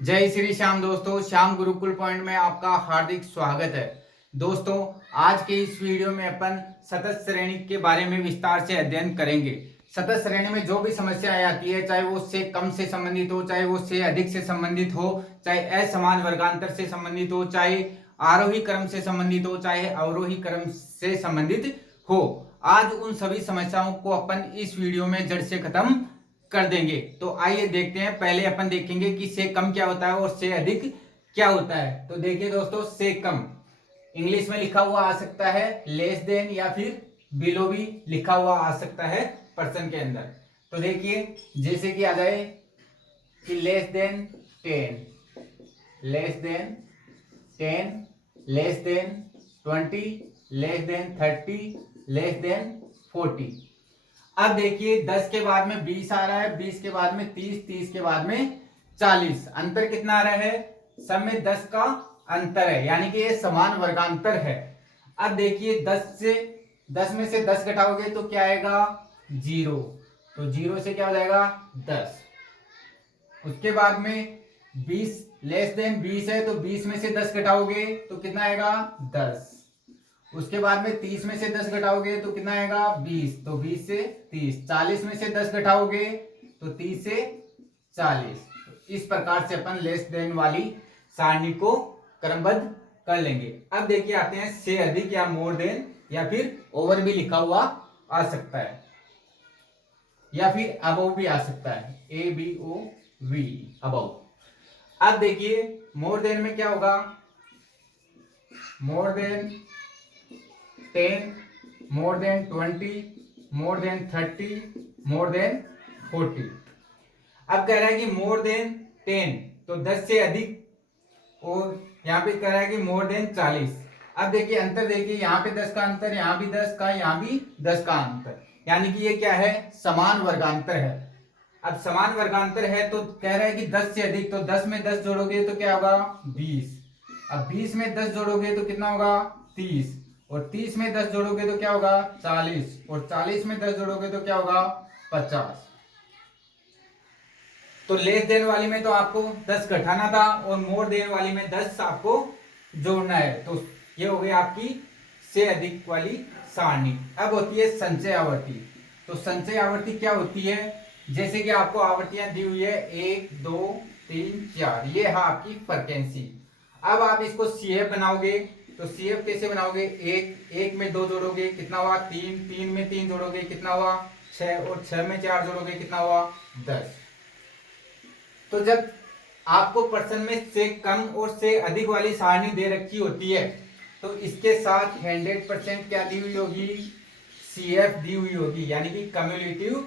जय श्री श्याम दोस्तों, श्याम गुरुकुल पॉइंट में आपका हार्दिक स्वागत है। दोस्तों, आज के इस वीडियो में अपन सतत श्रेणी के बारे में विस्तार से अध्ययन करेंगे। सतत श्रेणी में जो भी समस्याएं आती है, चाहे वो से कम से संबंधित हो, चाहे वो से अधिक से संबंधित हो, चाहे असमान वर्गांतर से संबंधित हो, चाहे आरोही क्रम से संबंधित हो, चाहे अवरोही क्रम से संबंधित हो, आज उन सभी समस्याओं को अपन इस वीडियो में जड़ से खत्म कर देंगे। तो आइए देखते हैं। पहले अपन देखेंगे कि से कम क्या होता है और से अधिक क्या होता है। तो देखिए दोस्तों, से कम इंग्लिश में लिखा हुआ आ सकता है लेस देन, या फिर बिलो भी लिखा हुआ आ सकता है पर्सन के अंदर। तो देखिए, जैसे कि आ जाए कि less than 10, less than 10, less than 20, less than 30, less than 40। अब देखिए, 10 के बाद में 20 आ रहा है, 20 के बाद में 30, 30 के बाद में 40। अंतर कितना आ रहा है? सब में 10 का अंतर है, यानी कि ये समान वर्गांतर है। अब देखिए, 10 में से 10 घटाओगे तो क्या आएगा? 0। तो 0 से क्या हो जाएगा? 10। उसके बाद में 20 लेस देन 20 है, तो 20 में से 10 घटाओगे तो कितना आएगा? 10। उसके बाद में 30 में से 10 घटाओगे तो कितना आएगा? 20। तो 20 से 30। 40 में से 10 घटाओगे तो 30 से 40। इस प्रकार से अपन लेस देन वाली सारणी को क्रमबद्ध कर लेंगे। अब देखिए, आते हैं से अधिक या मोर देन, या फिर ओवर भी लिखा हुआ आ सकता है, या फिर अबव भी आ सकता है, ABOV, अबव। अब देखिए, मोर देन में क्या होगा? More than 10, more than 20, more than 30, more than 40। अब कह रहा है कि मोर देन 10, तो 10 से अधिक, और यहाँ पे कह रहा है कि मोर देन 40। अब देखिए अंतर, देखिए यहाँ पे 10 का अंतर, यहाँ भी 10 का, यहाँ भी 10 का अंतर, यानी कि ये क्या है? समान वर्गांतर है। अब समान वर्गांतर है तो कह रहा है कि 10 से अधिक, तो 10 में 10 जोड़ोगे तो क्या होगा? 20। अब 20 में 10 जोड़ोगे तो कितना होगा? 30। और 30 में 10 जोड़ोगे तो क्या होगा? 40। और 40 में 10 जोड़ोगे तो क्या होगा? 50। तो लेस देन वाली में तो आपको 10 घटाना था, और मोर देन वाली में 10 आपको जोड़ना है। तो ये हो गई आपकी से अधिक वाली सारणी। अब होती है संचय आवर्ती। तो संचय आवर्ती क्या होती है? जैसे कि आपको आवर्तियां दी हुई है 1, 2, 3, 4, ये है आपकी फ्रीक्वेंसी। अब आप इसको सीएफ बनाओगे, तो सीएफ कैसे बनाओगे? एक में 2 जोड़ोगे कितना हुआ? 3, 3 में 3 जोड़ोगे कितना हुआ? 6, और 6 में 4 जोड़ोगे कितना हुआ? 10। तो जब आपको प्रश्न में से कम और से अधिक वाली सारणी दे रखी होती है, तो इसके साथ 100% क्या दी हुई होगी? सीएफ दी हुई होगी, यानी कि कम्युलेटिव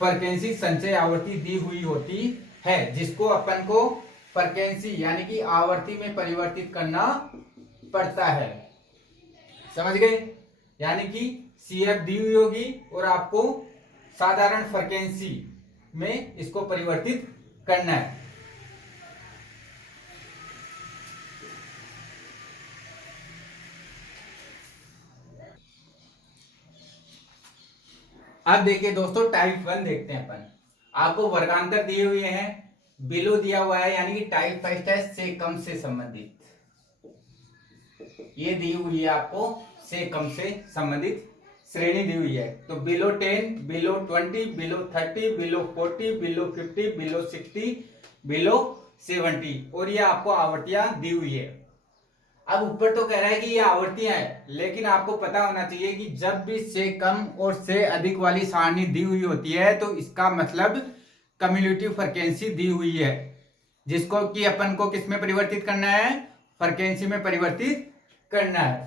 फ्रीक्वेंसी संचय आवर्ती दी हुई होती है, जिसको अपन को फ्रीक्वेंसी यानी कि आवर्ती में परिवर्तित करना पड़ता है। समझ गए? यानी कि सीएफ दी हुई होगी और आपको साधारण फ्रीक्वेंसी में इसको परिवर्तित करना है। अब देखिए दोस्तों, टाइप 1 देखते हैं अपन। आपको वर्गांतर दिए हुए हैं, बिलो दिया हुआ है, यानी कि टाइप फर्स्ट है से कम से संबंधित, ये दी हुई है आपको से कम से संबंधित श्रेणी दी हुई है। तो below 10, below 20, below 30, below 40, below 50, below 60, below 70, और ये आपको आवर्तियां दी हुई है। अब ऊपर तो कह रहा है कि ये आवर्तियां हैं, लेकिन आपको पता होना चाहिए कि जब भी से कम और से अधिक वाली सारणी दी हुई होती है, तो इसका मतलब कम्युलेटिव फ्रीक्वेंसी दी हुई है, जिसको कि अपन को किस में परिवर्तित करना है? फ्रीक्वेंसी में परिवर्तित करना है।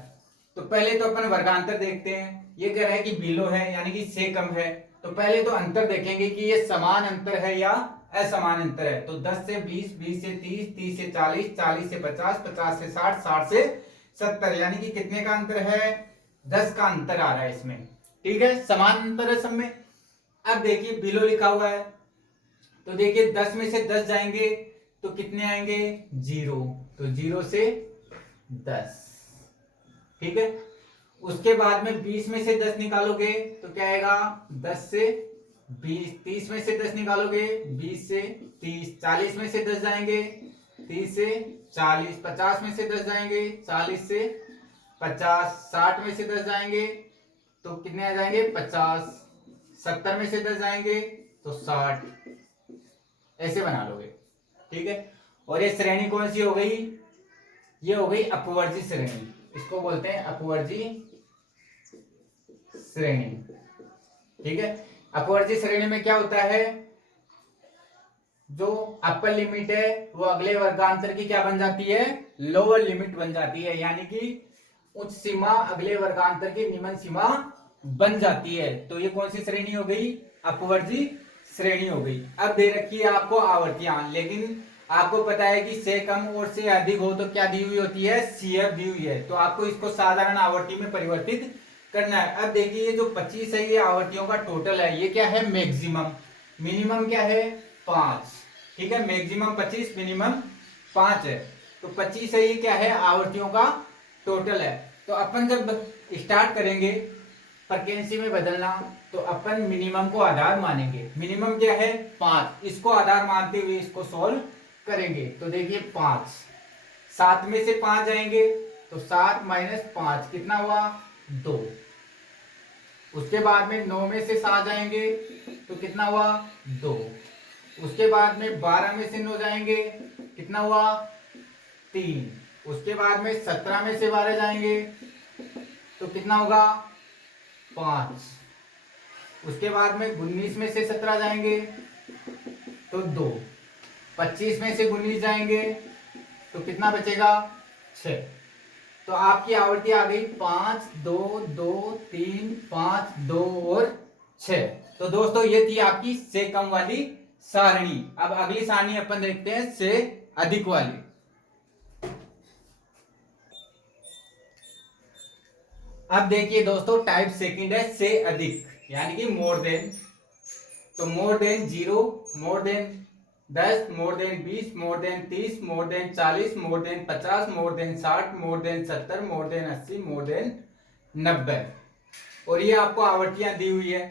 तो पहले तो अपन वर्गांतर देखते हैं। ये कह रहा है कि बिलो है, यानी कि से कम है, तो पहले तो अंतर देखेंगे कि ये समान अंतर है या असमान अंतर है। तो 10 से 20, 20 से 30, 30 से 40, 40 से 50, 50 से 60, 60 से 70, यानी कि कितने का अंतर है? 10 का अंतर आ रहा है इसमें। ठीक है, समान अंतर है सब में। अब देखिए, बिलो लिखा हुआ है, तो देखिए 10 में से 10 जाएंगे तो कितने आएंगे? 0। तो 0 से 10। ठीक है, उसके बाद में 20 में से 10 निकालोगे तो क्या आएगा? 10 से 20। 30 में से 10 निकालोगे, 20 से 30। 40 में से 10 जाएंगे 30 से 40, 50 में से 10 जाएंगे, 40 से 50, 60 में से 10 जाएंगे तो कितने आ जाएंगे 50, 70 में से 10 जाएंगे तो 60, ऐसे बना लोगे। ठीक है, और ये श्रेणी कौन सी हो गई, ये हो गई अपवर्जी श्रेणी, इसको बोलते हैं अपवर्जी श्रेणी। ठीक है, अपवर्जी श्रेणी में क्या होता है, जो अपर लिमिट है वो अगले वर्गांतर की क्या बन जाती है, लोअर लिमिट बन जाती है, यानी कि उच्च सीमा अगले वर्गांतर की निम्न सीमा बन जाती है। तो ये कौन सी श्रेणी हो गई, अपवर्जी श्रेणी हो गई। अब दे रखी है आपको आवर्तियां, लेकिन आपको पता है कि से कम और से अधिक हो तो क्या दी हुई होती है, CF दी हुई है, तो आपको इसको साधारण आवर्ती में परिवर्तित करना है। अब देखिए ये जो 25 है ये आवर्तियों का टोटल है, ये क्या है मैक्सिमम, मिनिमम क्या है 5। ठीक है, मैक्सिमम 25, मिनिमम 5 है, तो 25 है ये क्या है आवर्तियों का टोटल है। तो अपन जब स्टार्ट करेंगे फ्रीक्वेंसी में बदलना तो अपन मिनिमम को आधार मानेंगे, मिनिमम क्या है 5, इसको आधार मानते हुए इसको सॉल्व करेंगे। तो देखिए 5, 7 में से 5 जाएंगे तो 7 माइनस 5 कितना हुआ 2, उसके बाद में 9 में से 7 जाएंगे तो कितना हुआ 2, उसके बाद में 12 में से 9 जाएंगे कितना हुआ 3, उसके बाद में 17 में से 12 जाएंगे तो कितना होगा 5, उसके बाद में 19 में से 17 जाएंगे तो 2, 25 में से 19 जाएंगे तो कितना बचेगा 6। तो आपकी आवर्ती आ गई 5, 2, 2, 3, 5, 2 और 6। तो दोस्तों ये थी आपकी से कम वाली सारणी। अब अगली सारणी अपन देखते हैं से अधिक वाली। अब देखिए दोस्तों टाइप सेकंड है से अधिक, यानी कि मोर देन। तो more than 0, more than 10, more than 20, more than 30, more than 40, more than 50, more than 60, more than 70, more than 80, more than 90। और ये आपको आवर्तियां दी हुई है।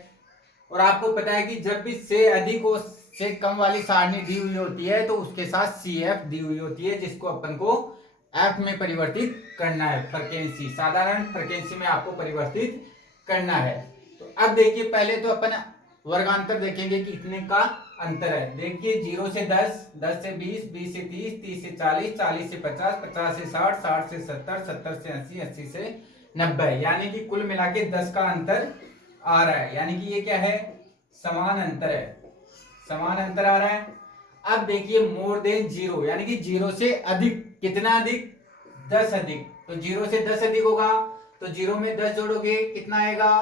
और आपको पता है कि जब भी से अधिक और से कम वाली सारणी दी हुई होती है तो उसके साथ CF दी हुई होती है, जिसको अपन को F में परिवर्तित करना है, फ्रीक्वेंसी, साधारण फ्रीक्वेंसी में आपको परिवर्तित करना है। तो अब देखिए पहले तो अपन वर्गांतर देखेंगे कि इतने का अंतर है। देखिए 0 से 10, 10 से 20, 20 से 30, 30 से 40, 40 से 50, 50 से 60, 60 से 70, 70 से 80, 80 से 90, यानी कि कुल मिला के 10 का अंतर आ रहा है, यानी कि ये क्या है समान अंतर है, समान अंतर आ रहा है। अब देखिए मोर देन 0, यानी कि 0 से अधिक, कितना अधिक 10 अधिक, तो 0 से 10 अधिक होगा तो 0 में 10 जोड़ोगे कितना आएगा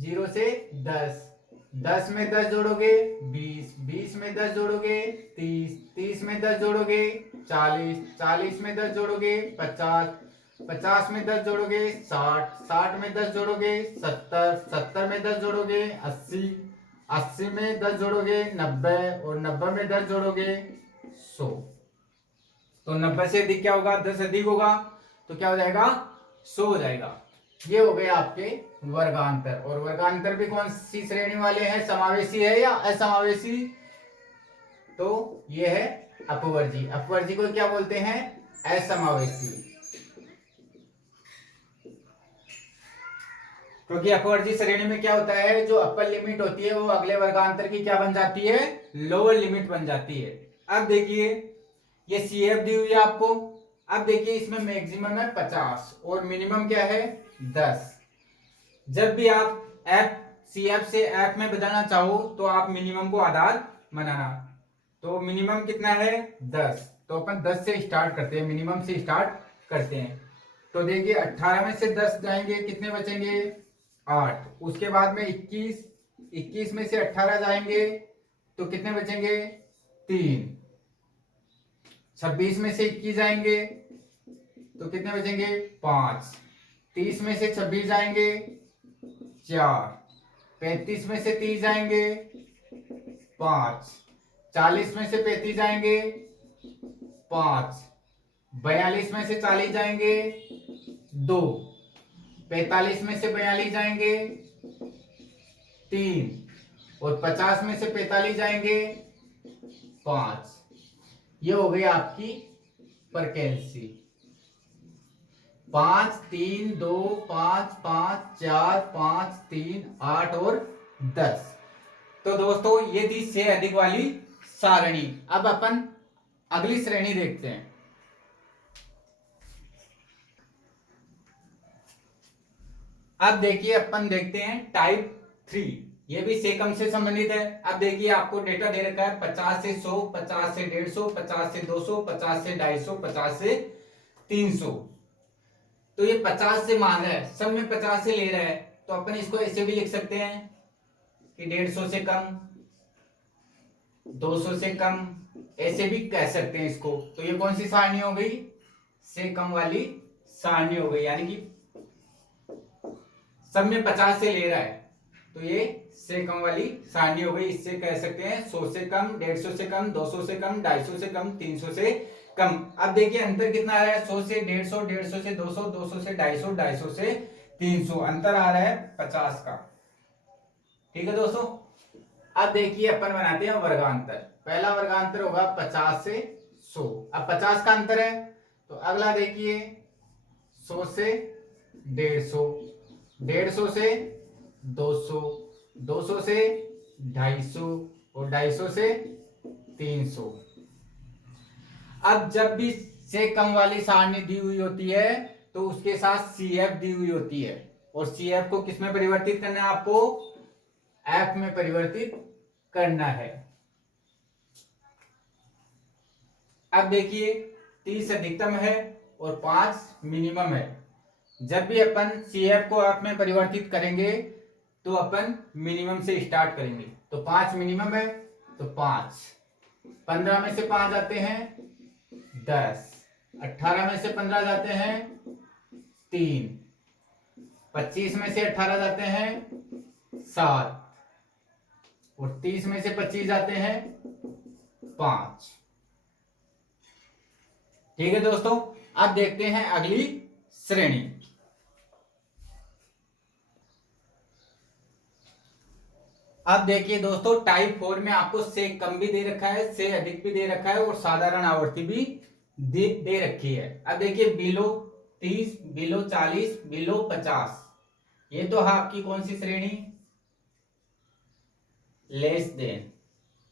0 से 10, 10 में 10 जोड़ोगे 20, 20 में 10 जोड़ोगे 30, 30 में 10 जोड़ोगे 40, 40 में 10 जोड़ोगे 50, 50 में 10 जोड़ोगे 60, 60 में 10 जोड़ोगे 70, 70 में 10 जोड़ोगे 80, 80 में 10 जोड़ोगे 90 और 90 में 10 जोड़ोगे 100। तो 90 से अधिक क्या होगा 10 अधिक होगा तो क्या हो जाएगा 100 हो जाएगा। ये हो गए आपके वर्गांतर। और वर्गांतर भी कौन सी श्रेणी वाले हैं, समावेशी है या असमावेशी, तो ये है अपवर्जी। अपवर्जी को क्या बोलते हैं असमावेशी, क्योंकि अपवर्जी श्रेणी में क्या होता है जो अपर लिमिट होती है वो अगले वर्गांतर की क्या बन जाती है लोअर लिमिट बन जाती है। अब देखिए ये CF दी हुई है आपको। अब देखिए इसमें मैक्सिमम है 50 और मिनिमम क्या है 10। जब भी आप CF से F में बदलना चाहो तो आप मिनिमम को आधार बनाना। तो मिनिमम कितना है 10, तो अपन 10 से स्टार्ट करते हैं, मिनिमम से स्टार्ट करते हैं। तो देखिए 18 में से 10 जाएंगे कितने बचेंगे 8, उसके बाद में 21, 21 में से 18 जाएंगे तो कितने बचेंगे 3, 26 में से 21 जाएंगे तो कितने बचेंगे 5, 30 में से 26 जाएंगे 4, 35 में से 30 जाएंगे 5, 40 में से 35 जाएंगे 5, 42 में से 40 जाएंगे 2, 45 में से 42 जाएंगे 3 और 50 में से 45 जाएंगे 5। ये हो गई आपकी फ्रीक्वेंसी 5 3 2 5 5 4 5 3 8 और 10। तो दोस्तों ये थी से अधिक वाली सारणी। अब अपन अगली श्रेणी देखते हैं। अब देखिए अपन देखते हैं टाइप 3। ये भी से कम से संबंधित है। अब देखिए आपको डेटा दे रखा है 50 से 100, 50 से 150, 50 से 200, 50 से 250, 50 से 300। तो ये 50 से मांग रहा है, सब में 50 से ले रहा है, तो अपन इसको ऐसे भी लिख सकते हैं कि 150 से कम, 200 से कम, ऐसे भी कह सकते हैं इसको। तो ये कौन सी सारणी हो गई? से कम वाली सारणी हो गई, यानी कि सब में 50 से ले रहा है, तो ये से कम वाली सारणी हो गई। इससे कह सकते हैं 100 से कम, 150 से कम, 200 से कम, 250 से कम, 300 से कम। अब देखिए अंतर कितना आ रहा है? 100 से 150, 150 से 200, 200 से 250, 250 से 300। अंतर आ रहा है 50 का। ठीक है दोस्तों। अब देखिए अपन बनाते हैं वर्गांतर। पहला वर्गांतर होगा 50 से 100। अब 50 का अंतर है, तो अगला देखिए 100 से 150, 150 से 200, 200 से 250 और 250 से 300। अब जब भी से कम वाली सारणी दी हुई होती है तो उसके साथ CF दी हुई होती है, और CF को किस में परिवर्तित करना है? आपको F में परिवर्तित करना है। अब देखिए 30 अधिकतम है और 5 मिनिमम है। जब भी अपन CF को F में परिवर्तित करेंगे तो अपन मिनिमम से स्टार्ट करेंगे। तो 5 मिनिमम है, तो 5, 15 में से 5 जाते हैं 10, 18 में से 15 जाते हैं 3, 25 में से 18 जाते हैं 7 और 30 में से 25 जाते हैं 5। ठीक है दोस्तों। अब देखते हैं अगली श्रेणी। अब देखिए दोस्तों टाइप 4 में आपको से कम भी दे रखा है, से अधिक भी दे रखा है और साधारण आवर्ती भी दे रखी है। अब देखिए बिलो 30, बिलो 40, बिलो 50। ये तो है आपकी कौन सी श्रेणी? लेस देन,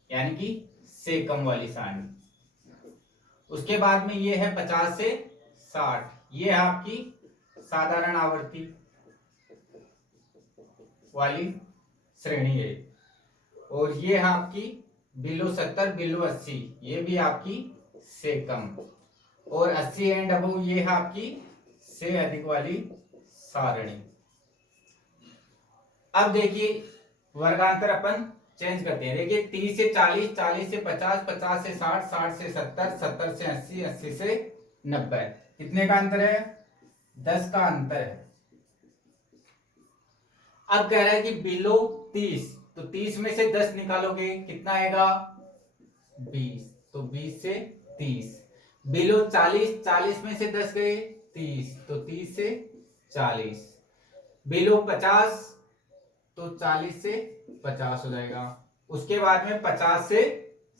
यानी कि से कम वाली सारणी। उसके बाद में ये है 50 से 60, ये है आपकी साधारण आवर्ती वाली श्रेणी है। और ये है आपकी बिलो 70, बिलो 80, ये भी आपकी से कम। और 80 एंड अबव ये है आपकी से अधिक वाली सारणी। अब देखिए वर्गांतर अपन चेंज करते हैं। देखिए 30 से 40, 40 से 50, 50 से 60, 60 से 70, 70 से 80, 80 से 90। कितने का अंतर है? 10 का अंतर है। अब कह रहा है कि बिलो 30, तो 30 में से 10 निकालोगे कितना आएगा? 20, तो 20 से 30। बिलो 40, 40 में से 10 गए 30, तो 30 से 40। बिलो 50, तो 40 से 50 हो जाएगा। उसके बाद में 50 से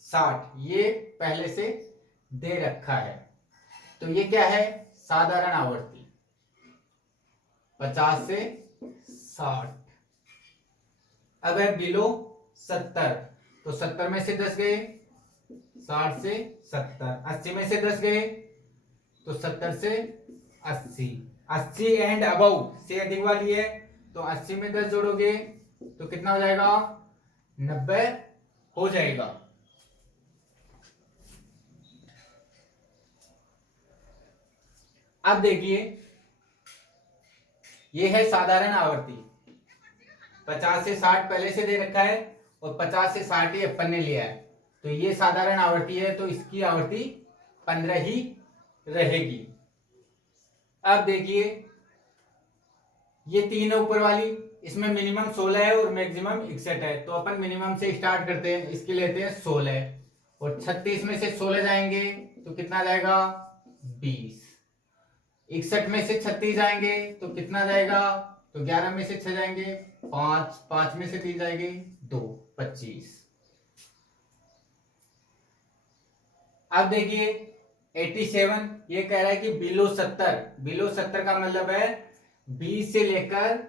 60, ये पहले से दे रखा है, तो ये क्या है? साधारण आवर्ती। 50 से 60। अब है बिलो 70, तो 70 में से 10 गए, 60 से 70। 80 में से 10 गए, तो 70 से 80। 80 एंड अबव से अधिक वाली है, तो 80 में 10 जोड़ोगे तो कितना हो जाएगा? 90 हो जाएगा। अब देखिए ये है साधारण आवर्ती। 50 से 60 पहले से दे रखा है और 50 से 60 ही अपन ने लिया है, तो ये साधारण आवर्ती है, तो इसकी आवर्ती 15 ही रहेगी। अब देखिए ये तीन है ऊपर वाली, इसमें मिनिमम 16 है और मैक्सिमम 61 है, तो अपन मिनिमम से स्टार्ट करते हैं। इसके लेते हैं 16, और 36 में से 16 जाएंगे तो कितना जाएगा? 20। 61 में से 36 जाएंगे तो कितना जाएगा? तो 11 में से 6 जाएंगे 5, 5 में से 3 जाएंगे 2, 25। अब देखिए 87, ये कह रहा है कि बिलो 70, बिलो 70 का मतलब है 20 से लेकर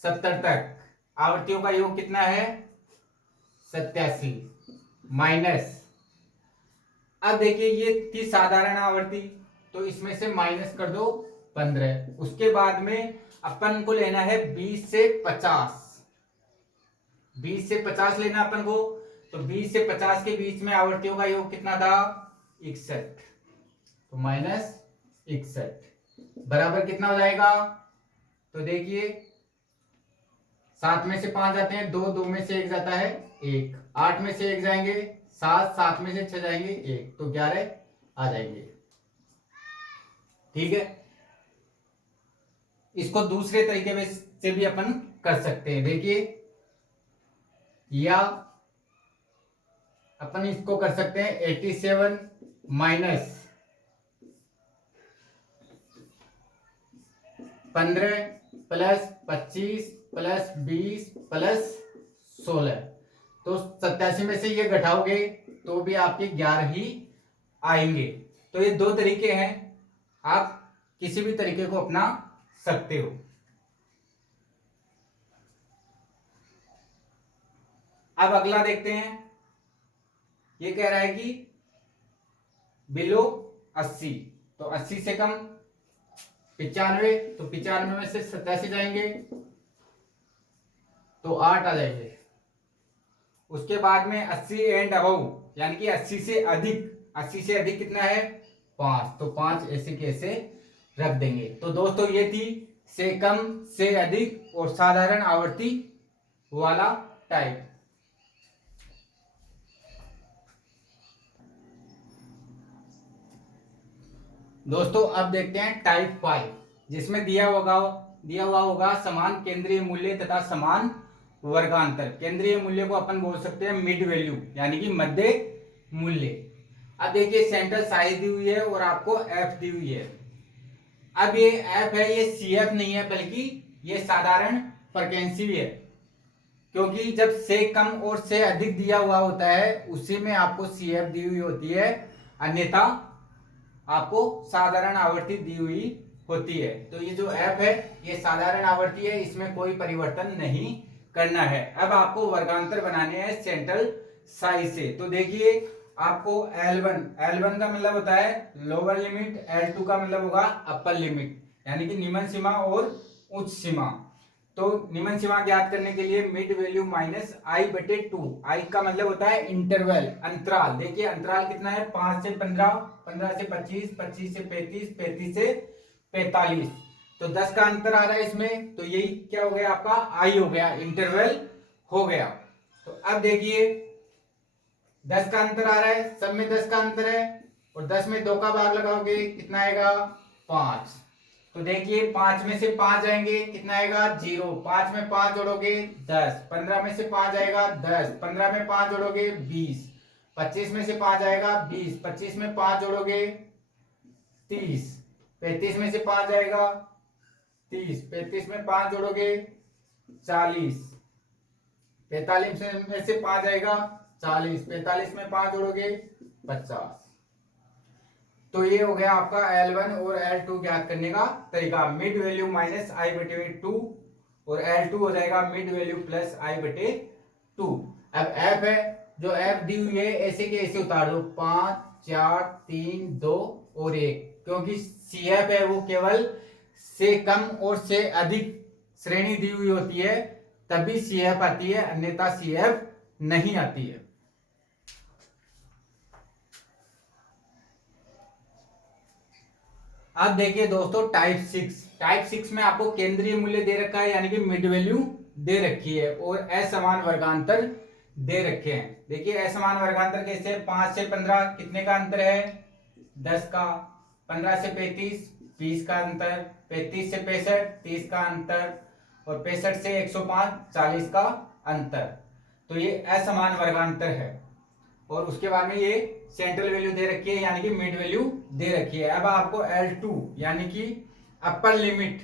70 तक आवर्तियों का योग कितना है 87 माइनस, अब देखिए ये थी साधारण आवर्ती, तो इसमें से माइनस कर दो 15। उसके बाद में अपन को लेना है 20 से 50, 20 से 50 लेना अपन को, तो 20 से 50 के बीच में आवर्तियों का योग कितना था 61, तो माइनस 61 बराबर कितना हो जाएगा, तो देखिए 7 में से 5 जाते हैं 2, 2 में से 1 जाता है 1, 8 में से 1 जाएंगे 7, 7 में से 6 जाएंगे 1, तो 11 आ जाएंगे। ठीक है, इसको दूसरे तरीके से भी अपन कर सकते हैं। देखिए, या अपन इसको कर सकते हैं 87 माइनस 15 प्लस 25 प्लस 20 प्लस 16, तो 87 में से ये घटाओगे तो भी आपके 11 ही आएंगे। तो ये दो तरीके हैं, आप किसी भी तरीके को अपना सकते हो। अब अगला देखते हैं, ये कह रहा है कि बिलो 80, तो 80 से कम 95, तो 95 में से 87 जाएंगे तो 8 आ जाएंगे। उसके बाद में 80 एंड अबव यानी कि 80 से अधिक, 80 से अधिक कितना है 5, तो 5 ऐसे कैसे रख देंगे। तो दोस्तों ये थी से कम से अधिक और साधारण आवर्ती वाला टाइप। दोस्तों अब देखते हैं टाइप 5, जिसमें दिया हुआ होगा समान केंद्रीय मूल्य तथा समान वर्गांतर। केंद्रीय मूल्य को अपन बोल सकते हैं मिड वैल्यू यानी कि मध्य मूल्य। अब देखिए सेंट्रल साइज दी हुई है और आपको एफ दी हुई है। अब ये एफ है, ये सी एफ नहीं है बल्कि ये साधारण फ्रीक्वेंसी है, क्योंकि जब से कम और से अधिक दिया हुआ होता है उसी में आपको सी एफ दी हुई होती है, अन्यथा आपको साधारण आवर्ती दी हुई होती है। तो ये जो एफ है ये साधारण आवर्ती है, इसमें कोई परिवर्तन नहीं करना है। अब आपको वर्गांतर बनाने हैं सेंट्रल साइज से। तो देखिए आपको L1 का मतलब होता है लोअर लिमिट, L2 का मतलब होगा अपर लिमिट यानी कि निम्न सीमा और उच्च सीमा। तो निम्न सीमा ज्ञात करने के लिए मिड वैल्यू माइनस I/2, आई का मतलब होता है इंटरवल, अंतराल। देखिए अंतराल कितना है 5 से 15, 15 से 25, 25 से 35, 35 से 45, तो 10 का अंतर आ रहा है इसमें, तो यही क्या हो गया आपका आई हो गया, इंटरवल हो गया। तो अब देखिए 10 का अंतर आ रहा है, सब में 10 का अंतर है और 10 में 2 का भाग लगाओगे कितना आएगा 5, तो देखिए 5 में से 5 जाएंगे कितना आएगा 0, 5 में 5 जोड़ोगे 10, 15 में से 5 आएगा 10, 15 में 5 जोड़ोगे 20, 25 में से 5 आएगा 20, 25 में 5 जोड़ोगे 30, 35 में से 5 आएगा 30, 35 में 5 जोड़ोगे 40, 45 में से 5 आएगा 40, 45 में 5 जोड़ोगे 50। तो ये हो गया आपका L1 और L2 ज्ञात करने का तरीका। मिड वैल्यू माइनस I/2 और L2 हो जाएगा मिड वैल्यू प्लस I/2। अब F है, जो F दी हुई है ऐसे के ऐसे उतार दो 5, 4, 3, 2 और 1, क्योंकि CF है वो केवल से कम और से अधिक श्रेणी दी हुई होती है तभी CF आती है, अन्यथा CF नहीं आती है। अब देखिए दोस्तों टाइप 6 में आपको केंद्रीय मूल्य दे रखा है यानी कि मिड वैल्यू दे रखी है और असमान वर्गांतर दे रखे हैं। देखिए असमान वर्गांतर कैसे, 5 से 15 कितने का अंतर है 10 का, 15 से 35 20 का अंतर, 35 से 65 30 का अंतर और 65 से 105 40 का अंतर। तो ये असमान वर्गांतर है और उसके बाद में ये सेंट्रल वैल्यू दे रखी है यानी कि मिड वैल्यू दे रखी है। अब आपको L2 यानी कि अपर लिमिट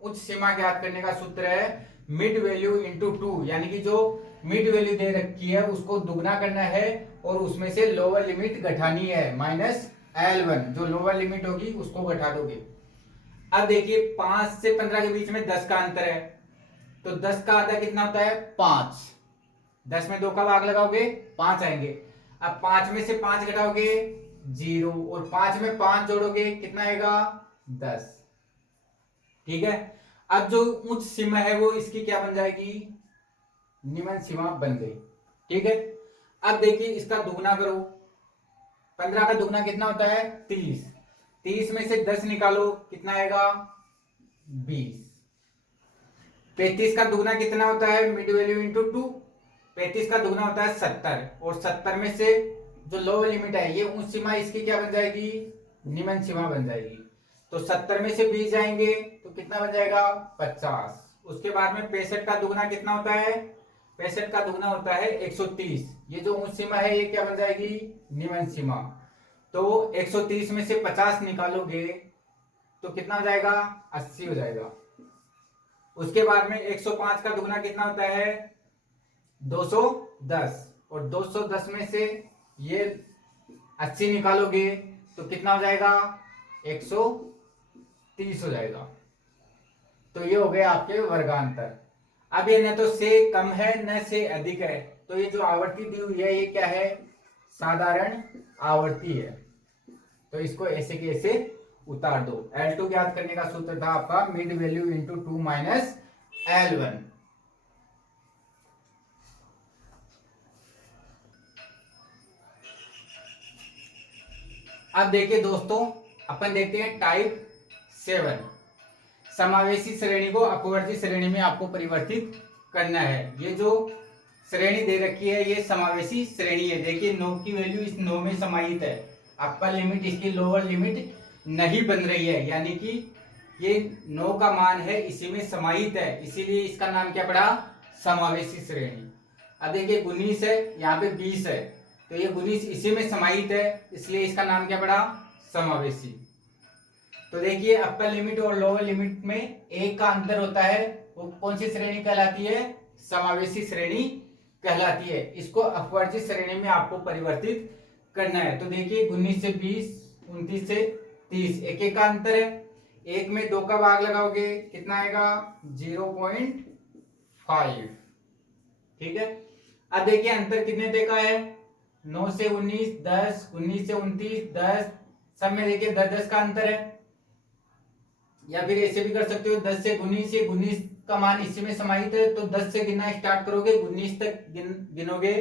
उच्च सीमा ज्ञात करने का सूत्र है मिड वैल्यू इंटू 2, यानी कि जो मिड वैल्यू दे रखी है उसको दुगना करना है और उसमें से लोअर लिमिट घटानी है माइनस L1 जो लोअर लिमिट होगी उसको घटा दोगे। अब देखिए 5 से 15 के बीच में 10 का अंतर है, तो 10 का आधा कितना होता है 5। 10 में 2 का भाग लगाओगे 5 आएंगे। अब 5 में से 5 घटाओगे 0, और 5 में 5 जोड़ोगे कितना आएगा 10। ठीक है, अब जो उच्च सीमा है वो इसकी क्या बन जाएगी, निम्न सीमा बन गई। ठीक है, अब देखिए इसका दुगना करो। 15 का दुगना कितना होता है 30। 30 में से 10 निकालो कितना आएगा 20। 35 का दुगना कितना होता है मिड वैल्यू इंटू 2। 35 का दुगना होता है 70, और 70 में से जो लोअर लिमिट है ये उच्च सीमा, इसकी क्या बन जाएगी, निम्न सीमा बन जाएगी। तो 70 में से 20 जाएंगे तो कितना बन जाएगा 50। उसके बाद में 65 का दुगना कितना होता है, 65 का दुगना होता है 130। ये जो उच्च सीमा है ये क्या बन जाएगी, निम्न सीमा। तो 130 में से 50 निकालोगे तो कितना हो जाएगा 80 हो जाएगा। उसके बाद में 105 का दुगना कितना होता है 210, और 210 में से ये 80 निकालोगे तो कितना हो जाएगा 130 हो जाएगा। तो ये हो गए आपके वर्गांतर। अब ये न तो से कम है न से अधिक है, तो ये जो आवर्ती दी हुई है ये क्या है, साधारण आवर्ती है। तो इसको ऐसे के ऐसे उतार दो। L2 ज्ञात करने का सूत्र था आपका mid value into 2 minus L1। अब देखिए दोस्तों, अपन देखते हैं टाइप 7। समावेशी श्रेणी को अपवर्ती श्रेणी में आपको परिवर्तित करना है। ये जो श्रेणी दे रखी है ये समावेशी श्रेणी है। देखिए 9 की वैल्यू इस 9 में समाहित है, अपर लिमिट इसकी लोअर लिमिट नहीं बन रही है, यानी कि ये 9 का मान है इसी में समाहित है, इसीलिए इसका नाम क्या पड़ा, समावेशी श्रेणी। अब देखिए 19 है, यहाँ पे 20 है, तो ये 19 इसी में समाहित है, इसलिए इसका नाम क्या पड़ा, समावेशी। तो देखिए अपर लिमिट और लोअर लिमिट में एक का अंतर होता है, वो कौन सी श्रेणी कहलाती है, समावेशी श्रेणी कहलाती है। इसको अपवर्ती श्रेणी में आपको परिवर्तित करना है। तो देखिए 19 से 20, 29 से 30, एक एक का अंतर है, एक में 2 का भाग लगाओगे कितना आएगा 0.5। ठीक है, अब देखिए अंतर कितने तक का है, 9 से 19 10, 19 से 29 10, सब में देखिए 10-10 का अंतर है। या फिर ऐसे भी कर सकते हो 10 से 19, ये 19 का मान इसी में समाहित है, तो 10 से गिनना स्टार्ट करोगे 19 तक गिनोगे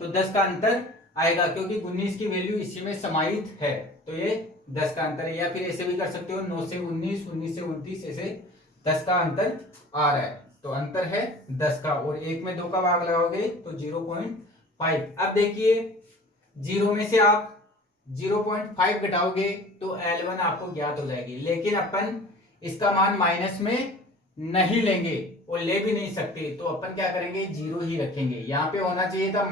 तो 10 का अंतर आएगा, क्योंकि 19 की वैल्यू इसी में समाहित है, तो ये 10 का अंतर है। या फिर ऐसे भी कर सकते हो 9 से 19, 19 से 29, ऐसे 10 का अंतर आ रहा है, तो अंतर है 10 का, और एक में 2 का भाग लगाओगे तो 0.5। अब देखिए 0 में से आप 0.5 घटाओगे तो L1 आपको ज्ञात हो जाएगी, लेकिन अपन इसका मान माइनस में नहीं लेंगे और ले भी नहीं सकते, तो अपन क्या करेंगे 0 ही रखेंगे। यहाँ पे होना चाहिए था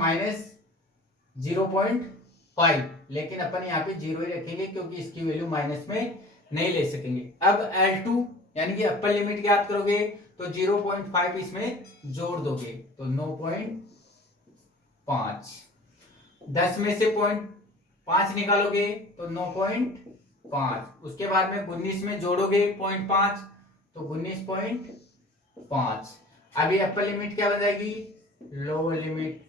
-0.5, लेकिन अपन यहाँ पे 0 ही रखेंगे क्योंकि इसकी वैल्यू माइनस में नहीं ले सकेंगे। अब L2 यानी कि अपर लिमिट ज्ञात करोगे तो 0.5 इसमें जोड़ दोगे तो 9.5। 10 में से 0.5 निकालोगे तो 9.5। उसके बाद में 19 में जोड़ोगे 0.5 तो 19.5। अभी अपर लिमिट क्या बन जाएगी, लोअर लिमिट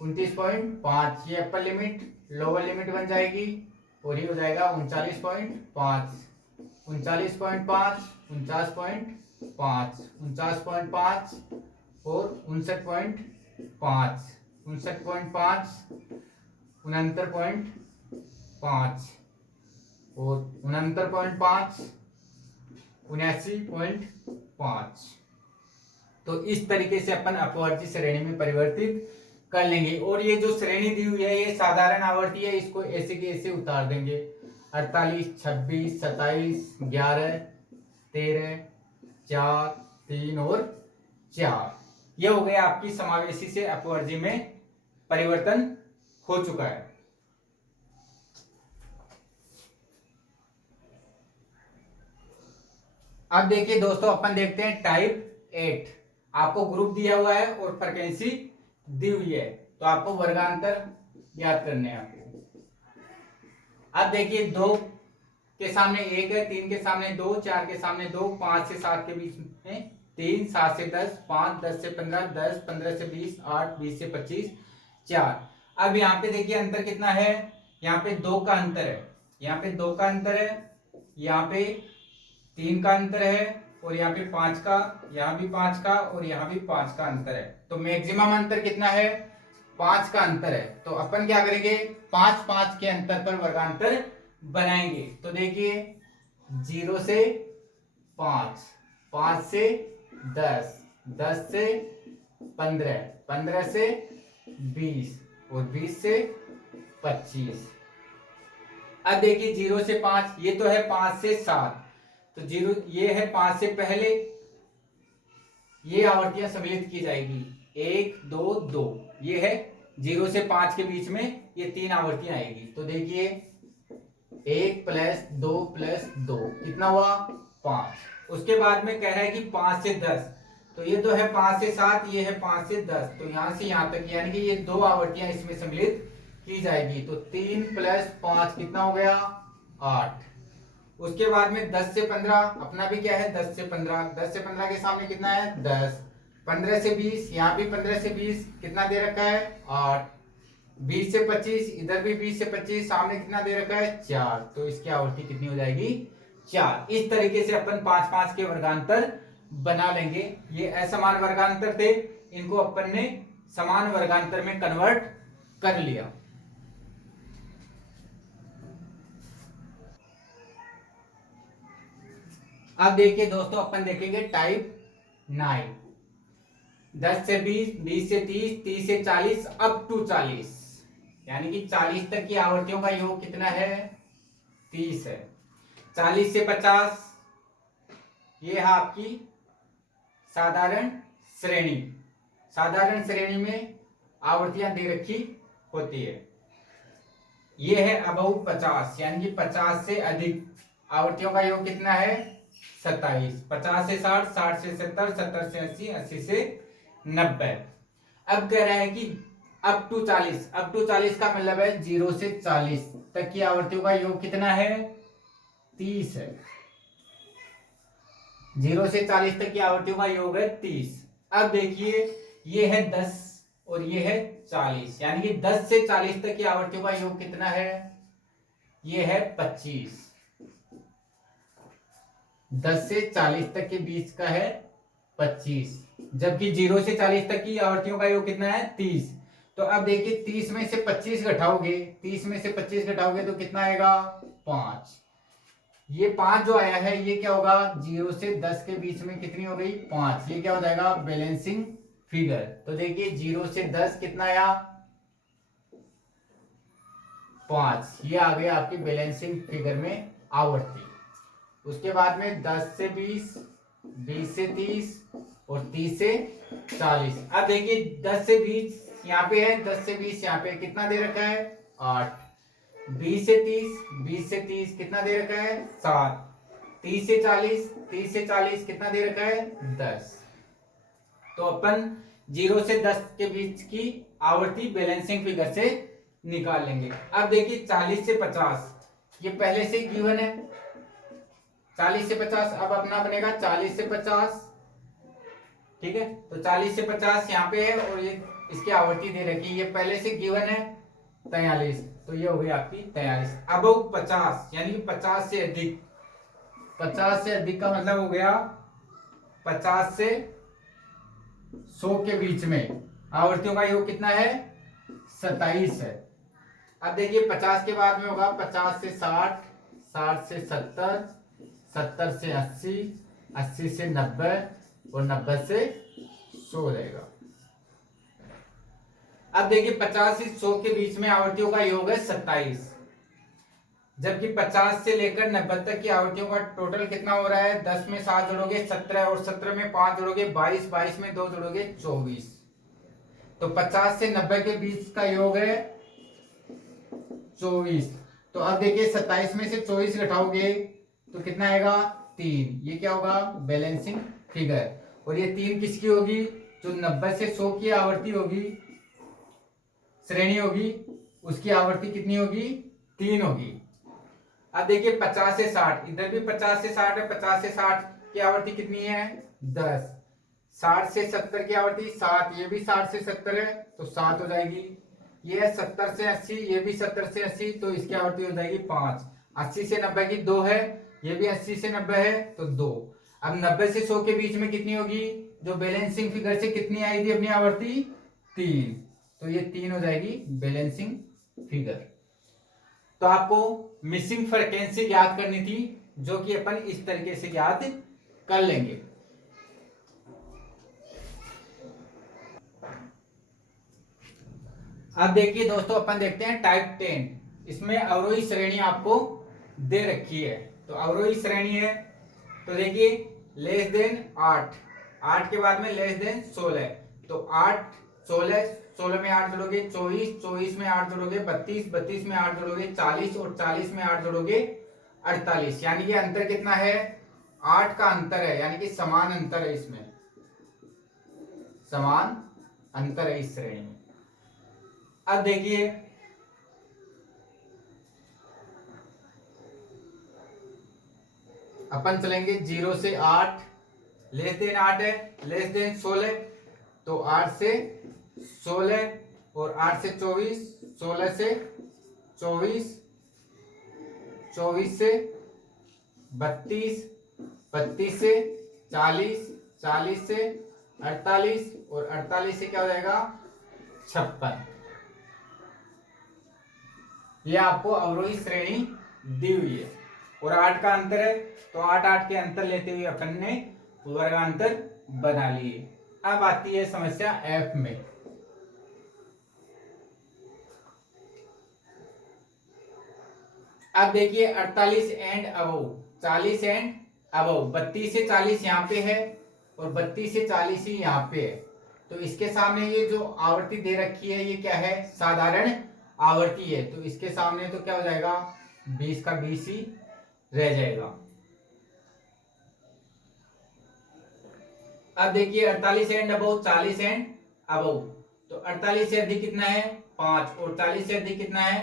29.5, ये अपर लिमिट लोअर लिमिट बन जाएगी, और ये हो जाएगा 39.5, 39.5, 49.5, 49.5 और 59.5, 59.5, 69.5 और 69.5, 79.5। तो इस तरीके से अपन अपवर्ती श्रेणी में परिवर्तित कर लेंगे। और ये जो श्रेणी दी हुई है ये साधारण आवर्ती है, इसको ऐसे के ऐसे उतार देंगे, 48, 26, 27, 11, 13, 4, 3 और 4। ये हो गया आपकी समावेशी से अपवर्ती में परिवर्तन हो चुका है। अब देखिए दोस्तों, अपन देखते हैं टाइप 8। आपको ग्रुप दिया हुआ है और फ्रीक्वेंसी दी हुई है, तो आपको वर्गांतर ज्ञात करने हैं आपको। अब देखिए 2 के सामने 1 है, 3 के सामने 2, 4 के सामने 2, 5 से 7 के बीच में 3, 7 से 10, 5, 10 से 15, 10, 15 से 20, 8, 20 से 25, 4। अब यहाँ पे देखिए अंतर कितना है, यहाँ पे 2 का अंतर है, यहाँ पे 2 का अंतर है, यहाँ पे 3 का अंतर है, और यहाँ पे 5 का, यहाँ भी 5 का, और यहाँ भी 5 का अंतर है। तो मैक्सिमम अंतर कितना है, 5 का अंतर है। तो अपन क्या करेंगे, 5 5 के अंतर पर वर्गांतर बनाएंगे। तो देखिए 0 से 5, 5 से 10, 10 से 15, 15 से 20, और 20 से 25। अब देखिए 0 से 5, ये तो है 5 से 7, तो 0 ये है 5 से पहले, ये आवर्तियां सम्मिलित की जाएगी 1 2 2, ये है 0 से 5 के बीच में ये 3 आवर्तियां आएगी। तो देखिए 1 प्लस 2 प्लस 2 कितना हुआ 5। उसके बाद में कह रहा है कि 5 से 10, तो ये तो है 5 से 7, ये है 5 से 10, तो यहां से यहां तक यानी कि ये 2 आवर्तियां इसमें सम्मिलित की जाएगी। तो 3 प्लस 5 कितना हो गया 8। उसके बाद में 10 से 15, अपना भी क्या है 10 से 15, 10 से 15 के सामने कितना है 10, 15 से 20, यहाँ भी 15 से 20 कितना दे रखा है 8, 20 से 25, इधर भी 20 से 25, सामने कितना दे रखा है 4, तो इसकी आवर्ती कितनी हो जाएगी 4। इस तरीके से अपन 5 5 के वर्गांतर बना लेंगे। ये असमान वर्गांतर थे, इनको अपन ने समान वर्गांतर में कन्वर्ट कर लिया। अब देखिए दोस्तों अपन देखेंगे टाइप 9, 10 से 20, 20 से 30, 30 से 40 अप टू 40, यानी कि 40 तक की आवर्तियों का योग कितना है 30 है। 40 से 50, ये है आपकी साधारण श्रेणी। साधारण श्रेणी में आवर्तियां दे रखी होती है। ये है अबव 50, यानी कि 50 से अधिक आवर्तियों का योग कितना है 27। 50 से 60, 60 से 70, 70 से 80, 80 से 90। अब कह रहा है कि अप टू 40, अप टू 40 का मतलब है 0 से 40 तक की आवर्तियों का योग कितना है 30 है। 0 से 40 तक की आवर्तियों का योग है 30। अब देखिए ये है 10 और ये है 40, यानी कि 10 से 40 तक की आवर्तियों का योग कितना है, ये है 25। 10 से 40 तक के बीच का है 25, जबकि 0 से 40 तक की आवर्तियों का योग कितना है 30। तो अब देखिए 30 में से 25 घटाओगे, 30 में से 25 घटाओगे तो कितना आएगा 5। ये 5 जो आया है ये क्या होगा, 0 से 10 के बीच में कितनी हो गई 5, ये क्या हो जाएगा बैलेंसिंग फिगर। तो देखिए 0 से 10 कितना आया 5, ये आ गया आपकी बैलेंसिंग फिगर में आवर्ती। उसके बाद में 10 से 20, 20 से 30 और 30 से 40। अब देखिए 10 से 20 यहाँ पे है, 10 से 20 यहाँ पे कितना दे रखा है 8, 20 से 30, 20 से 30 कितना दे रखा है 7, 30 से 40, 30 से 40 कितना दे रखा है 10। तो अपन 0 से 10 के बीच की आवर्ती बैलेंसिंग फिगर से निकाल लेंगे। अब देखिए 40 से 50 ये पहले से गिवन है, 40 से 50 अब अपना बनेगा 40 से 50, ठीक है। तो 40 से 50 यहाँ पे है और ये इसकी आवर्ती दे रखी है, ये पहले से गिवन है 43, तो ये हो गई आपकी 43। अब 50 यानी कि 50 से अधिक, 50 से अधिक का मतलब हो गया 50 से 100 के बीच में आवर्तियों का योग कितना है 27 है। अब देखिए 50 के बाद में होगा 50 से 60, 60 से 70, 70 से 80, 80 से 90 और 90 से 100 रहेगा। अब देखिए 50 से 100 के बीच में आवर्तियों का योग है 27, जबकि 50 से लेकर 90 तक की आवर्तियों का टोटल कितना हो रहा है, 10 में 7 जोड़ोगे 17 और 17 में 5 जोड़ोगे 22, 22 में 2 जोड़ोगे 24। तो 50 से 90 के बीच का योग है 24। तो अब देखिए 27 में से 24 घटाओगे तो कितना आएगा 3, ये क्या होगा बैलेंसिंग फिगर। और ये 3 किसकी होगी, जो 90 से 100 की आवर्ती होगी, श्रेणी होगी, उसकी आवर्ती कितनी होगी 3 होगी। अब देखिए 50 से 60, इधर भी 50 से 60 है, 50 से 60 की आवर्ती कितनी है 10, 60 से 70 की आवर्ती 7, ये भी 60 से 70 है तो 7 हो जाएगी, ये है 70 से 80, ये भी 70 से 80 तो इसकी आवर्ती हो जाएगी 5, 80 से 90 की 2 है, ये भी 80 से 90 है तो 2। अब 90 से 100 के बीच में कितनी होगी, जो बैलेंसिंग फिगर से कितनी आई थी अपनी आवर्ती 3, तो ये 3 हो जाएगी बैलेंसिंग फिगर। तो आपको मिसिंग फ्रीक्वेंसी याद करनी थी, जो कि अपन इस तरीके से याद कर लेंगे। अब देखिए दोस्तों, अपन देखते हैं टाइप 10। इसमें अवरोही श्रेणी आपको दे रखी है, तो अवरोही श्रेणी है तो देखिए लेस देन 8, 8 के बाद में लेस देन 16, तो 8 16, 16 में 8 जोड़ोगे 24, 24 में 8 जोड़ोगे 32, 32 में 8 जोड़ोगे 40 और 40 में 8 जोड़ोगे 48, यानी कि अंतर कितना है 8 का अंतर है, यानी कि समान अंतर है, इसमें समान अंतर है इस श्रेणी में। अब देखिए अपन चलेंगे 0 से 8, लेस देन 8 है, लेस देन 16, तो 8 से 16 और 8 से 24, 16 से 24, 24 से 32, 32 से 40, 40 से 48 और 48 से क्या हो जाएगा 56। ये आपको अवरोही श्रेणी दी हुई है और 8 का अंतर है, तो 8 8 के अंतर लेते हुए अपन ने वर्गांतर बना लिए। अब आती है समस्या एफ में। अब देखिए 48 एंड अबव, 40 एंड अबव, 32 से 40 यहाँ पे है और 32 से 40 ही यहाँ पे है, तो इसके सामने ये जो आवर्ती दे रखी है ये क्या है साधारण आवर्ती है, तो इसके सामने तो क्या हो जाएगा 20 का 20 ही रह जाएगा। अब देखिए 48 एंड अबव, 40 एंड अबव, तो 48 से अधिक कितना है 5 और 40 से अधिक कितना है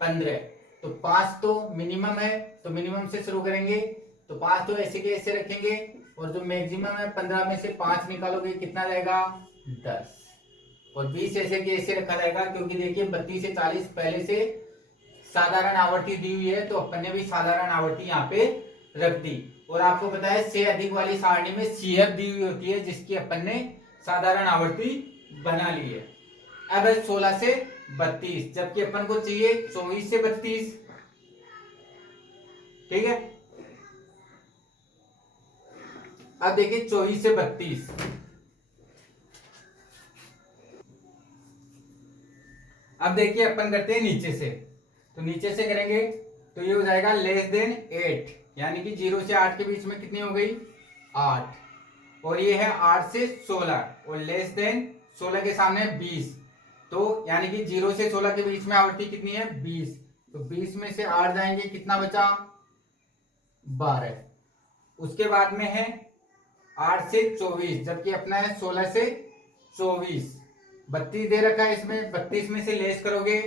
15, तो 5 तो मिनिमम है, तो मिनिमम से शुरू करेंगे, तो 5 तो ऐसे के ऐसे रखेंगे और जो मैक्सिमम है 15 में से 5 निकालोगे कितना रहेगा 10, और 20 ऐसे के ऐसे रखा जाएगा, क्योंकि देखिए 32 से 40 पहले से साधारण आवर्ती दी हुई है, तो अपन ने भी साधारण आवर्ती यहाँ पे रख दी। और आपको पता है से अधिक वाली सारणी में CF दी हुई होती है, जिसकी अपन ने साधारण आवर्ती बना ली है। अब 16 से 32, जबकि अपन को चाहिए 24 से 32, ठीक है। अब देखिए 24 से 32, अब देखिए अपन करते हैं नीचे से, तो नीचे से करेंगे तो ये हो जाएगा लेस देन 8, यानी कि 0 से 8 के बीच में कितनी हो गई 8, और ये है 8 से 16 और लेस देन 16 के सामने 20, तो यानी कि 0 से 16 के बीच में आवर्ती कितनी है 20, तो 20 में से 8 जाएंगे कितना बचा 12। उसके बाद में है 8 से 24, जबकि अपना है 16 से 24, 32 दे रखा है इसमें, 32 में से लेस करोगे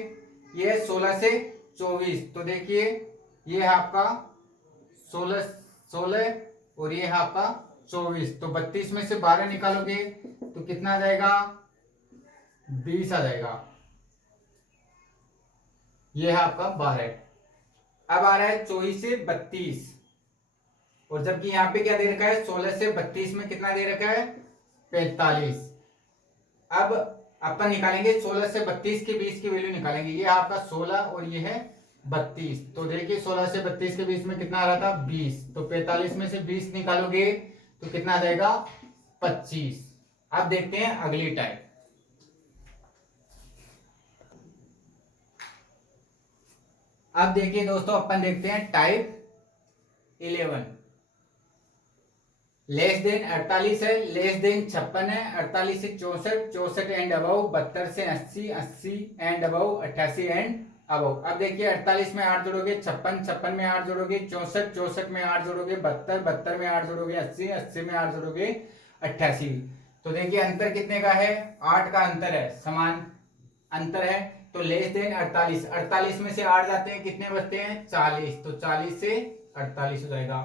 ये है 16 से 24, तो देखिए ये है आपका 16 और ये है आपका 24, तो 32 में से 12 निकालोगे तो कितना आ जाएगा 20 आ जाएगा, ये है आपका 12। अब आ रहा है 24 से 32, और जबकि यहाँ पे क्या दे रखा है 16 से 32 में कितना दे रखा है 45। अब अपन निकालेंगे 16 से 32 के बीच की वैल्यू निकालेंगे, ये आपका 16 और ये है 32, तो देखिए 16 से 32 के बीच में कितना आ रहा था 20, तो 45 में से 20 निकालोगे तो कितना आ जाएगा 25। अब देखते हैं अगली टाइप। अब देखिए दोस्तों अपन देखते हैं टाइप 11। लेस देन 48 है, लेस देन 56 है, 48 से 64, 64 एंड अबव, 72 से 80, 80 एंड अबव, 88 एंड अबव। अब देखिए 48 में 8 जोड़ोगे 56, 56 में 8 जोड़ोगे 64, 64 में 8 जोड़ोगे 72, 72 में 8 जोड़ोगे 80, 80 में 8 जोड़ोगे 88, तो देखिए अंतर कितने का है 8 का अंतर है, समान अंतर है। तो लेस देन 48, 48 में से 8 जाते हैं, कितने बचते हैं 40, तो 40 से 48 हो जाएगा।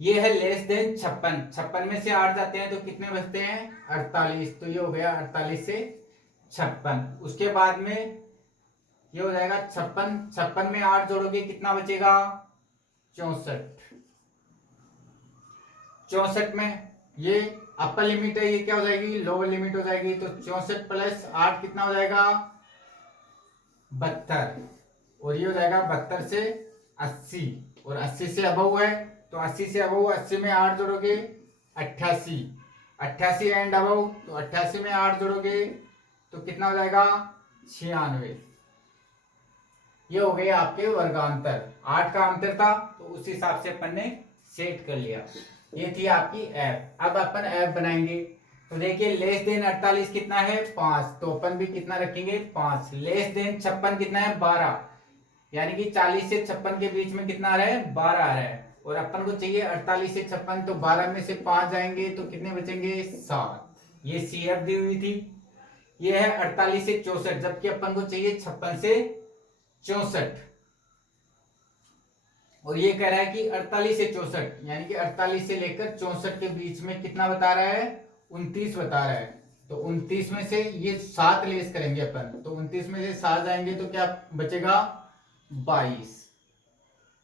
ये है लेस देन 56, 56 में से 8 जाते हैं तो कितने बचते हैं 48, तो ये हो गया 48 से 56। उसके बाद में ये हो जाएगा 56, 56 में 8 जोड़ोगे कितना बचेगा 64, 64 में ये अपर लिमिट है, ये क्या हो जाएगी लोअर लिमिट हो जाएगी। तो 64 प्लस 8 कितना हो जाएगा 72, और ये हो जाएगा 72 से 80, और 80 से अबव है तो 80 से अबव 80 में 8 जोड़ोगे 88, 88 एंड अबव तो 88 में 8 जोड़ोगे तो कितना हो जाएगा 96। ये हो गए आपके वर्गांतर, 8 का अंतर था तो उस हिसाब से अपन ने सेट कर लिया। ये थी आपकी ऐप। अब अपन ऐप बनाएंगे तो देखिए लेस देन 48 कितना है 5, तो अपन भी कितना रखेंगे 5। लेस देन 56 कितना है 12, यानी कि 40 से 56 के बीच में कितना आ रहा है 12 आ रहा है, और अपन को चाहिए 48 से 56, तो 12 में से 5 जाएंगे तो कितने बचेंगे 7। ये सी एफ दी हुई थी। ये है 48 से 64, जबकि अपन को चाहिए 56 से 64, और ये कह रहा है कि 48 से 64, यानी कि 48 से लेकर 64 के बीच में कितना बता रहा है 29 बता रहा है। तो 29 में से ये 7 लेस करेंगे अपन, तो 29 में से 7 जाएंगे तो क्या बचेगा 22।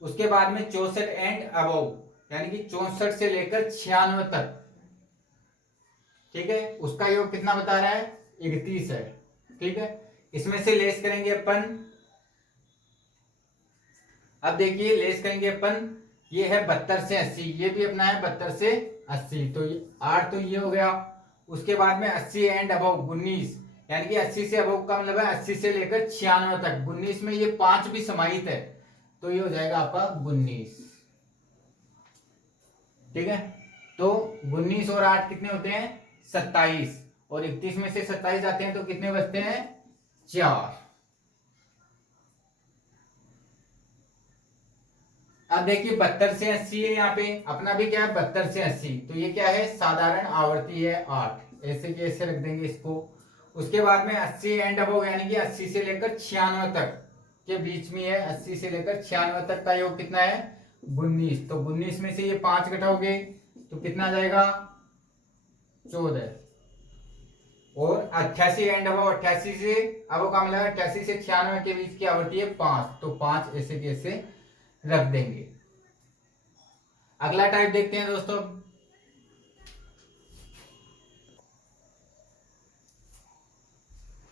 उसके बाद में 64 एंड अबव, यानी कि 64 से लेकर 96 तक, ठीक है, उसका योग कितना बता रहा है 31 है। ठीक है, इसमें से लेस करेंगे अपन। अब देखिए लेस करेंगे अपन, ये है 72 से 80, ये भी अपना है 72 से 80, तो 8 तो ये हो गया। उसके बाद में 80 एंड अबव 19, यानी कि 80 से अबव का मतलब है 80 से लेकर 96 तक, 19 में ये 5 भी समाहित है, तो ये हो जाएगा आपका 19। ठीक है, तो 19 और 8 कितने होते हैं 27, और 31 में से 27 जाते हैं तो कितने बचते हैं 4। अब देखिए 72 से 80 है, यहाँ पे अपना भी क्या है 72 से 80, तो ये क्या है साधारण आवर्ती है 8, ऐसे के ऐसे रख देंगे इसको। उसके बाद में 80 एंड अबव, यानी कि 80 से लेकर 96 तक के बीच में है, 80 से लेकर 96 तक का योग कितना है 19, तो 19 में से ये 5 घटाओगे तो कितना आ जाएगा 14, और 88 एंड अबव, 88 से अबव का मतलब 88 से 96 के बीच की आवर्ती है 5, तो 5 ऐसे के ऐसे रख देंगे। अगला टाइप देखते हैं दोस्तों।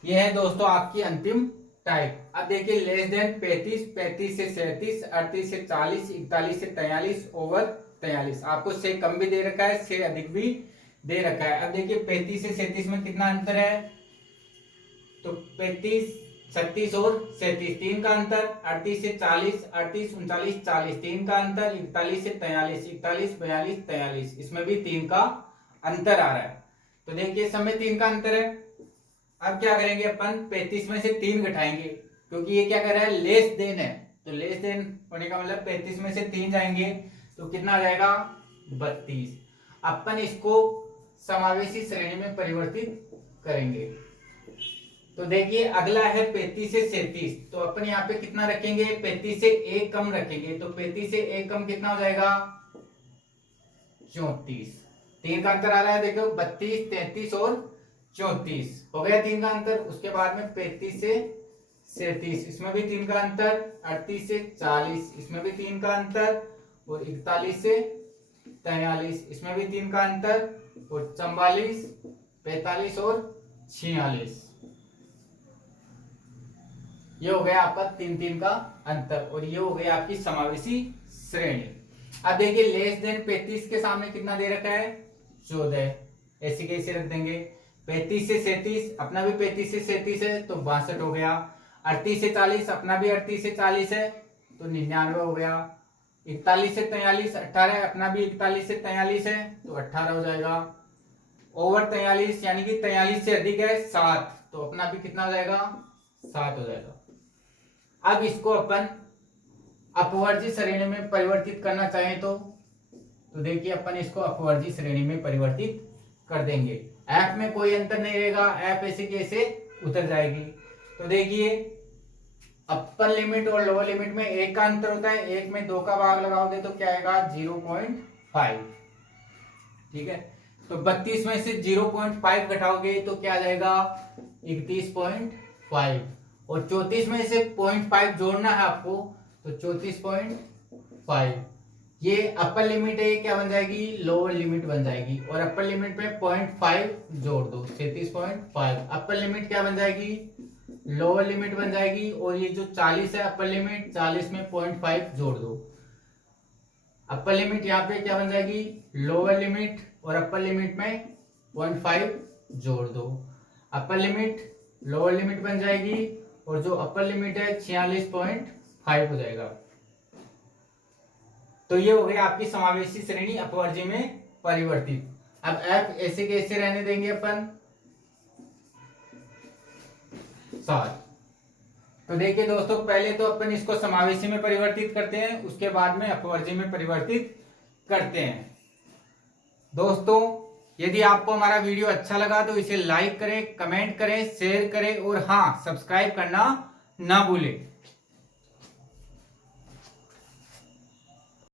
यह है दोस्तों आपकी अंतिम टाइप। अब देखिए लेस देन 35, 35 से 37, 38 से 40, 41 से 43, ओवर 43। आपको से कम भी दे रखा है, से अधिक भी दे रखा है। अब देखिए 35 से 37 में कितना अंतर है, तो 35, 36 और 37 3 का अंतर, 38 से 40, 38, 39, 40 3 का अंतर, 41 से 43, 41, 42, 43 इसमें भी 3 का अंतर आ रहा है। तो देखिए समय 3 का अंतर है। अब क्या करेंगे अपन 35 में से 3 घटाएंगे, क्योंकि ये क्या कर रहा है लेस देन है, तो लेस देन होने का मतलब 35 में से 3 जाएंगे तो कितना आ जाएगा 32। अपन इसको समावेशी श्रेणी में परिवर्तित करेंगे। तो देखिए अगला है 35 से 37, तो अपन यहाँ पे कितना रखेंगे 35 से 1 कम रखेंगे, तो 35 से 1 कम कितना हो जाएगा 34। 3 का अंतर आ रहा है देखो 32, 33 और 34 हो गया 3 का अंतर। उसके बाद में 35 से 37 इसमें भी 3 का अंतर, 38 से 40 इसमें भी 3 का अंतर, और 41 से 43 इसमें भी 3 का अंतर, और 44, 45 और 46 ये हो गया आपका 3 का अंतर, और ये हो गया आपकी समावेशी श्रेणी। अब देखिए लेस देन 35 के सामने कितना दे रखा है 14, ऐसे कैसे रख देंगे। 35 से 37 अपना भी 35 से 37 है तो 62 हो गया। 38 से 40 अपना भी 38 से 40 है तो 99 हो गया। 41 से 43 18 अपना भी 41 से 43 है तो 18 हो जाएगा। ओवर 43 यानी कि 43 से अधिक है 7, तो अपना भी कितना हो जाएगा 7 हो जाएगा। अब इसको अपन अपवर्जी श्रेणी में परिवर्तित करना चाहें तो देखिए अपन इसको अपवर्जी श्रेणी में परिवर्तित कर देंगे। ऐप में कोई अंतर नहीं रहेगा, ऐप ऐसे कैसे उतर जाएगी। तो देखिए अपर लिमिट और लोअर लिमिट में 1 का अंतर होता है, 1 में 2 का भाग लगाओगे तो क्या आएगा 0.5। ठीक है, तो 32 में से 0.5 घटाओगे तो क्या आ जाएगा 31.5, और 34 में से 0.5 जोड़ना है आपको तो 34.5। ये अपर लिमिट है, ये क्या बन जाएगी लोअर लिमिट बन जाएगी, और अपर लिमिट में 0.5 जोड़ दो 37.5। अपर लिमिट क्या बन जाएगी लोअर लिमिट बन जाएगी, और ये जो 40 है अपर लिमिट, 40 में 0.5 जोड़ दो। अपर लिमिट यहाँ पे क्या बन जाएगी लोअर लिमिट, और अपर लिमिट में 0.5 जोड़ दो। अपर लिमिट लोअर लिमिट बन जाएगी, और जो अपर लिमिट है 46.5 हो जाएगा। तो ये हो गई आपकी समावेशी श्रेणी अपवर्जी में परिवर्तित। अब एफ ऐसे कैसे रहने देंगे अपन 7। तो देखिए दोस्तों, पहले तो अपन इसको समावेशी में परिवर्तित करते हैं, उसके बाद में अपवर्जी में परिवर्तित करते हैं। दोस्तों यदि आपको हमारा वीडियो अच्छा लगा तो इसे लाइक करें, कमेंट करें, शेयर करें, और हाँ सब्सक्राइब करना ना भूलें।